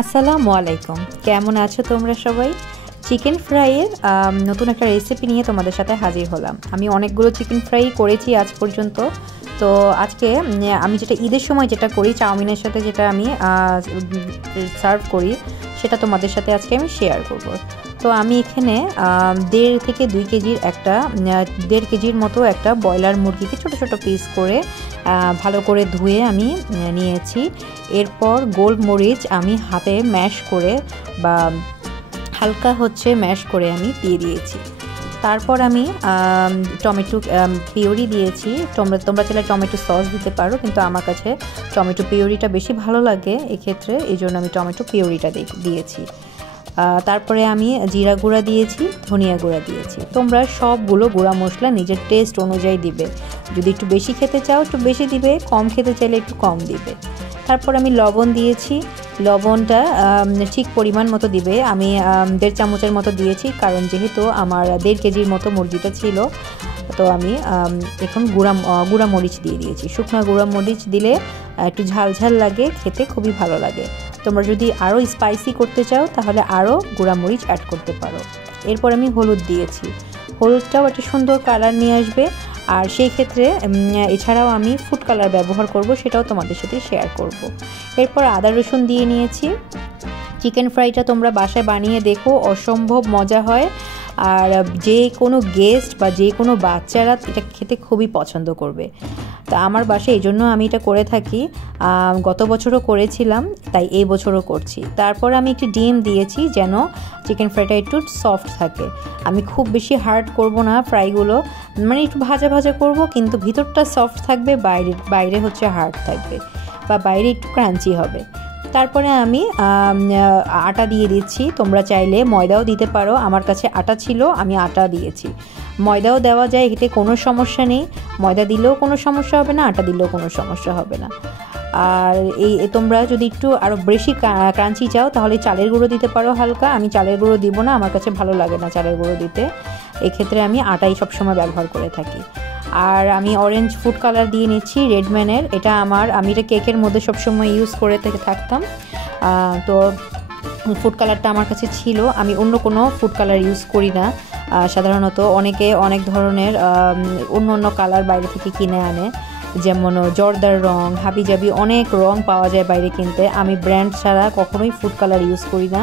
আসসালামু আলাইকুম, কেমন আছো তোমরা সবাই? চিকেন ফ্রাইয়ের নতুন একটা রেসিপি নিয়ে তোমাদের সাথে হাজির হলাম। আমি অনেকগুলো চিকেন ফ্রাই করেছি আজ পর্যন্ত। তো আজকে আমি যেটা ঈদের সময় যেটা করি, চাউমিনের সাথে যেটা আমি সার্ভ করি, সেটা তোমাদের সাথে আজকে আমি শেয়ার করব। তো আমি এখানে 1.5 থেকে 2 কেজির একটা 1.5 কেজির মতো একটা ব্রয়লার মুরগিকে ছোট ছোট পিস করে ভালো করে ধুয়ে আমি নিয়েছি। এরপর গোলমরিচ আমি হাতে ম্যাশ করে বা হালকা ম্যাশ করে আমি দিয়ে দিয়েছি। তারপর আমি টমেটো পিউরি দিয়েছি। তোমরা চাইলে টমেটো সস দিতে পারো, কিন্তু আমার কাছে টমেটো পিউরিটা বেশি ভালো লাগে এক্ষেত্রে, এই জন্য আমি টমেটো পিউরিটা দিয়েছি। তারপরে আমি জিরা গুঁড়া দিয়েছি, ধনিয়া গুঁড়া দিয়েছি। তোমরা সবগুলো গুঁড়া মশলা নিজের টেস্ট অনুযায়ী দিবে। যদি একটু বেশি খেতে চাও একটু বেশি দিবে, কম খেতে চাইলে একটু কম দিবে। তারপর আমি লবণ দিয়েছি, লবণটা ঠিক পরিমাণ মতো দিবে। আমি 1.5 চামচের মতো দিয়েছি, কারণ যেহেতু আমার 1.5 কেজির মতো মুরগিটা ছিল। তো আমি এখন গুঁড়া মরিচ দিয়ে দিয়েছি। শুকনো গুঁড়া মরিচ দিলে একটু ঝাল ঝাল লাগে, খেতে খুবই ভালো লাগে। তোমরা যদি আরও স্পাইসি করতে চাও তাহলে আরও গুঁড়া মরিচ অ্যাড করতে পারো। এরপর আমি হলুদ দিয়েছি, হলুদটাও একটা সুন্দর কালার নিয়ে আসবে। আর সেই ক্ষেত্রে এছাড়াও আমি ফুড কালার ব্যবহার করব, সেটাও তোমাদের সাথে শেয়ার করব। এরপর আদা রসুন দিয়ে নিয়েছি। চিকেন ফ্রাইটা তোমরা বাসায় বানিয়ে দেখো, অসম্ভব মজা হয়। আর যে কোনো গেস্ট বা যে কোনো বাচ্চারা এটা খেতে খুবই পছন্দ করবে। তো আমার বাসায় এই জন্য আমি এটা করে থাকি। গত বছরও করেছিলাম, তাই এই বছরও করছি। তারপর আমি একটি ডিম দিয়েছি যেন চিকেন ফ্রাইটা একটু সফট থাকে। আমি খুব বেশি হার্ড করব না ফ্রাইগুলো, মানে একটু ভাজা ভাজা করব, কিন্তু ভিতরটা সফট থাকবে, বাইরে হার্ড থাকবে বা বাইরে একটু ক্রাঞ্চি হবে। তারপরে আমি আটা দিয়ে দিচ্ছি। তোমরা চাইলে ময়দাও দিতে পারো, আমার কাছে আটা ছিল, আমি আটা দিয়েছি। ময়দাও দেওয়া যায়, এতে কোনো সমস্যা নেই। ময়দা দিলেও কোনো সমস্যা হবে না, আটা দিলেও কোনো সমস্যা হবে না। আর তোমরা যদি একটু আরও বেশি ক্রাঞ্চি চাও তাহলে চালের গুঁড়ো দিতে পারো হালকা। আমি চালের গুঁড়ো দিব না, আমার কাছে ভালো লাগে না চালের গুঁড়ো দিতে। এক্ষেত্রে আমি আটাই সবসময় ব্যবহার করে থাকি। আর আমি অরেঞ্জ ফুড কালার দিয়ে নিচ্ছি, রেডম্যানের। আমি এটা কেকের মধ্যে সবসময় ইউজ করে থাকতাম। তো ফুড কালারটা আমার কাছে ছিল, আমি অন্য কোনো ফুড কালার ইউজ করি না। সাধারণত অনেকে অনেক ধরনের অন্য কালার বাইরে থেকে কিনে আনে, যেমন জর্দার রং, হাবিজাবি অনেক রং পাওয়া যায় বাইরে কিনতে। আমি ব্র্যান্ড ছাড়া কখনোই ফুড কালার ইউজ করি না।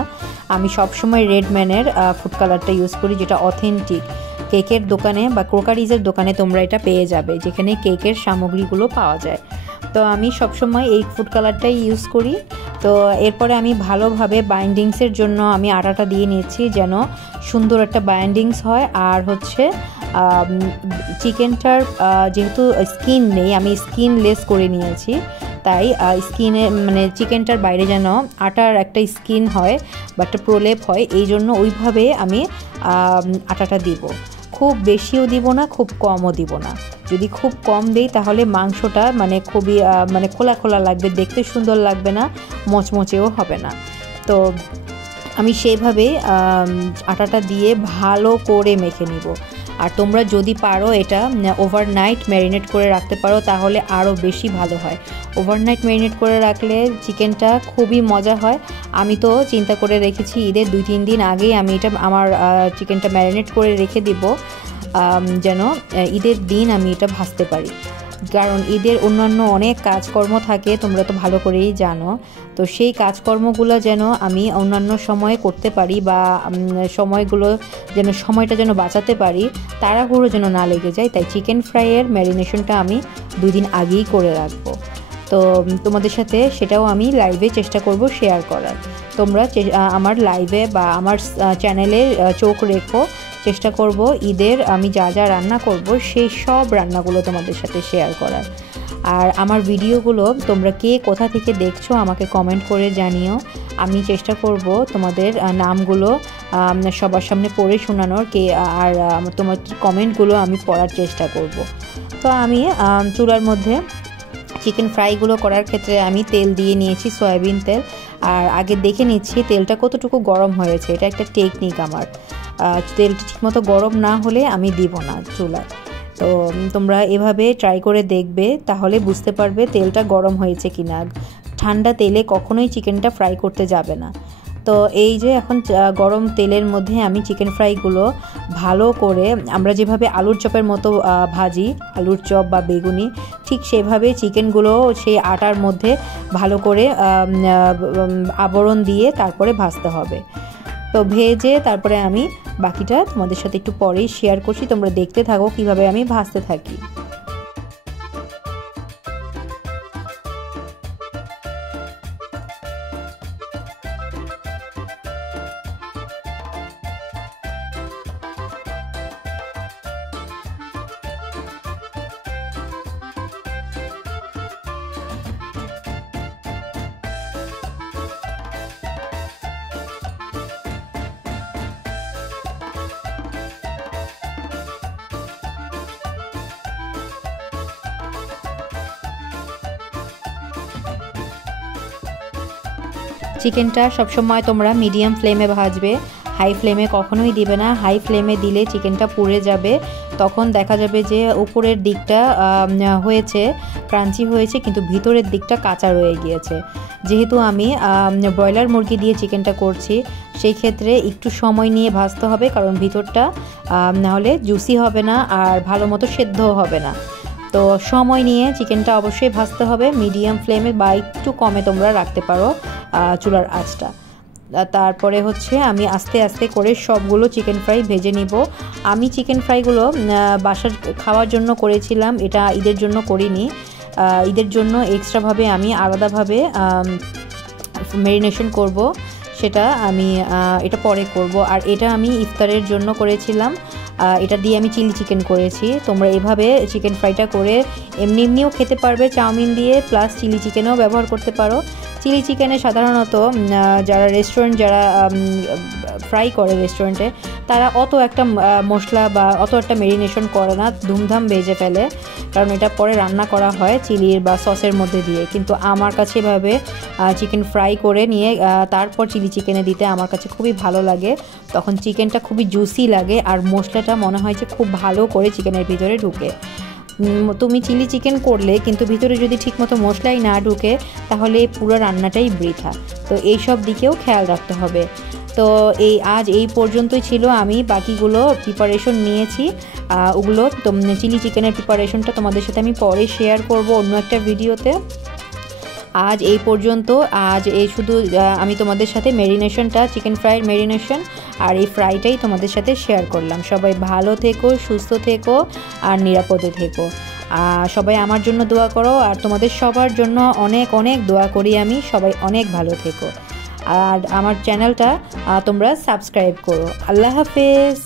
আমি সবসময় রেডম্যানের ফুড কালারটা ইউজ করি, যেটা অথেন্টিক। কেকের দোকানে বা ক্রোকারিজের দোকানে তোমরা এটা পেয়ে যাবে, যেখানে কেকের সামগ্রীগুলো পাওয়া যায়। তো আমি সবসময় এই ফুড কালারটাই ইউজ করি। তো এরপরে আমি ভালোভাবে বাইন্ডিংসের জন্য আমি আটাটা দিয়ে নিচ্ছি, যেন সুন্দর একটা বাইন্ডিংস হয়। আর চিকেনটার যেহেতু স্কিন নেই, আমি স্কিনলেস করে নিয়েছি, তাই চিকেনটার বাইরে যেন আটার একটা স্কিন হয় বা একটা প্রলেপ হয়, এই জন্য ওইভাবে আমি আটাটা দিব। খুব বেশিও দিব না, খুব কমও দিব না। যদি খুব কম দেই তাহলে মাংসটা খুবই খোলা খোলা লাগবে, দেখতে সুন্দর লাগবে না, মচমচেও হবে না। তো আমি সেইভাবে আটাটা দিয়ে ভালো করে মেখে নিব। আর তোমরা যদি পারো এটা ওভারনাইট ম্যারিনেট করে রাখতে পারো, তাহলে আরও বেশি ভালো হয়। ওভারনাইট ম্যারিনেট করে রাখলে চিকেনটা খুবই মজা হয়। আমি তো চিন্তা করে রেখেছি ঈদের 2-3 দিন আগেই আমি আমার চিকেনটা ম্যারিনেট করে রেখে দিব, যেন ঈদের দিন আমি এটা ভাজতে পারি। কারণ ঈদের অন্যান্য অনেক কাজকর্ম থাকে, তোমরা তো ভালো করেই জানো। তো সেই কাজকর্মগুলো যেন আমি অন্যান্য সময়ে করতে পারি, বা সময়টা যেন বাঁচাতে পারি, তাড়াহুড়ো যেন না লেগে যায়। তাই চিকেন ফ্রাইয়ের ম্যারিনেশনটা আমি 2 দিন আগেই করে রাখবো। তো তোমাদের সাথে সেটাও আমি লাইভে চেষ্টা করব শেয়ার করার। তোমরা আমার লাইভে বা আমার চ্যানেলে চোখ রেখো, চেষ্টা করব ঈদের আমি যা যা রান্না করব সেই সব রান্নাগুলো তোমাদের সাথে শেয়ার করার। আর আমার ভিডিওগুলো তোমরা কে কোথা থেকে দেখছো আমাকে কমেন্ট করে জানিও। আমি চেষ্টা করব তোমাদের নামগুলো সবার সামনে পড়ে শোনানোর, আর তোমার কমেন্টগুলো আমি পড়ার চেষ্টা করব। তো আমি চুলার মধ্যে চিকেন ফ্রাইগুলো করার ক্ষেত্রে আমি তেল দিয়ে নিয়েছি, সয়াবিন তেল। আর আগে দেখে নিচ্ছি তেলটা কতটুকু গরম হয়েছে, এটা একটা টেকনিক আমার। তেলটা ঠিকমতো গরম না হলে আমি দিব না চুলায়। তো তোমরা এভাবে ট্রাই করে দেখবে, তাহলে বুঝতে পারবে তেলটা গরম হয়েছে কিনা। ঠান্ডা তেলে কখনোই চিকেনটা ফ্রাই করতে যাবে না। তো এই যে এখন গরম তেলের মধ্যে আমি চিকেন ফ্রাইগুলো ভালো করে, আমরা যেভাবে আলুর চপের মতো ভাজি, আলুর চপ বা বেগুনি, ঠিক সেভাবে চিকেনগুলো সেই আটার মধ্যে ভালো করে আবরণ দিয়ে তারপরে ভাজতে হবে। তো ভেজে তারপরে আমি বাকিটা তোমাদের সাথে একটু পরেই শেয়ার করছি, তোমরা দেখতে থাকো কিভাবে আমি ভাজতে থাকি। চিকেনটা সবসময় তোমরা মিডিয়াম ফ্লেমে ভাজবে, হাই ফ্লেমে কখনোই দিবে না। হাই ফ্লেমে দিলে চিকেনটা পুড়ে যাবে, তখন দেখা যাবে যে উপরের দিকটা হয়েছে ক্রাঞ্চি হয়েছে কিন্তু ভিতরের দিকটা কাঁচা রয়ে গিয়েছে। যেহেতু আমি ব্রয়লার মুরগি দিয়ে চিকেনটা করছি, সেই ক্ষেত্রে একটু সময় নিয়ে ভাজতে হবে, কারণ ভিতরটা নাহলে জুসি হবে না আর ভালো মতো সেদ্ধও হবে না। তো সময় নিয়ে চিকেনটা অবশ্যই ভাজতে হবে, মিডিয়াম ফ্লেমে বা একটু কমে তোমরা রাখতে পারো চুলার আঁচটা। তারপরে হচ্ছে আমি আস্তে আস্তে করে সবগুলো চিকেন ফ্রাই ভেজে নিব। আমি চিকেন ফ্রাইগুলো বাসার খাওয়ার জন্য করেছিলাম, এটা ঈদের জন্য করিনি। ঈদের জন্য এক্সট্রাভাবে আমি আলাদাভাবে ম্যারিনেশন করব, সেটা আমি এটা পরে করব। আর এটা আমি ইফতারের জন্য করেছিলাম, এটা দিয়ে আমি চিলি চিকেন করেছি। তোমরা এভাবে চিকেন ফ্রাইটা করে এমনিও খেতে পারবে, চাউমিন দিয়ে প্লাস চিলি চিকেনও ব্যবহার করতে পারো। চিলি চিকেনে সাধারণত যারা ফ্রাই করে রেস্টুরেন্টে, তারা অত একটা মশলা বা অত একটা ম্যারিনেশন করে না, ধুমধাম ভেজে ফেলে, কারণ এটা পরে রান্না করা হয় চিলির বা সসের মধ্যে দিয়ে। কিন্তু আমার কাছে এভাবে চিকেন ফ্রাই করে নিয়ে তারপর চিলি চিকেনে দিতে আমার কাছে খুবই ভালো লাগে, তখন চিকেনটা খুবই জুসি লাগে আর মশলাটা মনে হয় যে খুব ভালো করে চিকেনের ভিতরে ঢুকে। তুমি চিলি চিকেন করলে কিন্তু ভিতরে যদি ঠিকমতো মশলাই না ঢুকে, তাহলে পুরো রান্নাটাই বৃথা। তো এই সব দিকেও খেয়াল রাখতে হবে। তো আজ এই পর্যন্তই ছিল, আমি বাকিগুলো প্রিপারেশন নিয়েছি, ওগুলো চিলি চিকেনের প্রিপারেশনটা তোমাদের সাথে আমি পরে শেয়ার করব অন্য একটা ভিডিওতে। আজ এই পর্যন্ত, শুধু আমি তোমাদের সাথে ম্যারিনেশনটা, চিকেন ফ্রাইয়ের ম্যারিনেশন আর এই ফ্রাইটাই তোমাদের সাথে শেয়ার করলাম। সবাই ভালো থেকো, সুস্থ থেকো আর নিরাপদে থেকো। সবাই আমার জন্য দোয়া করো, আর তোমাদের সবার জন্য অনেক অনেক দোয়া করি আমি। সবাই অনেক ভালো থেকো আর আমার চ্যানেলটা তোমরা সাবস্ক্রাইব করো। আল্লাহ হাফেজ।